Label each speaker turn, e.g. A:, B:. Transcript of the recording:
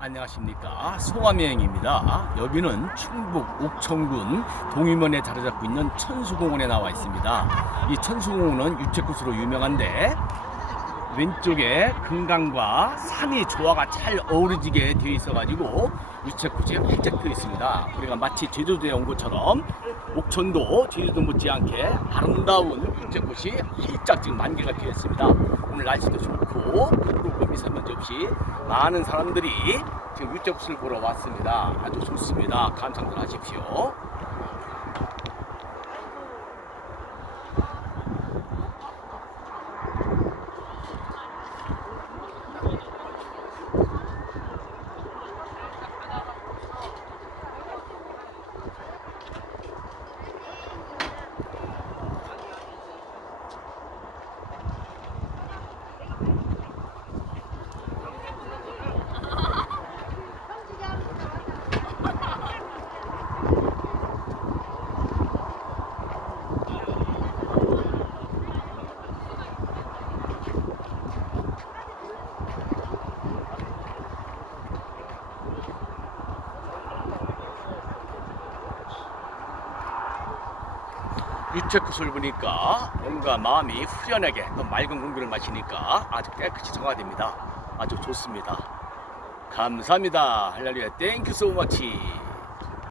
A: 안녕하십니까. 송암여행입니다. 여기는 충북 옥천군 동의면에 자리 잡고 있는 천수공원에 나와 있습니다. 이 천수공원은 유채꽃으로 유명한데 왼쪽에 금강과 산이 조화가 잘 어우러지게 되어 있어 가지고 유채꽃이 활짝 피어 있습니다. 우리가 마치 제주도에 온 것처럼 옥천도 제주도 못지않게 아름다운 유채꽃이 활짝 지금 만개가 피어 있습니다. 오늘 날씨도 좋고 그리고 미세먼지 없이 많은 사람들이 지금 유채꽃을 보러 왔습니다. 아주 좋습니다. 감상들 하십시오 Thank you. 유채꽃을 보니까 뭔가 마음이 후련하게 또 맑은 공기를 마시니까 아주 깨끗이 정화됩니다. 아주 좋습니다. 감사합니다. 할렐루야 땡큐 소머치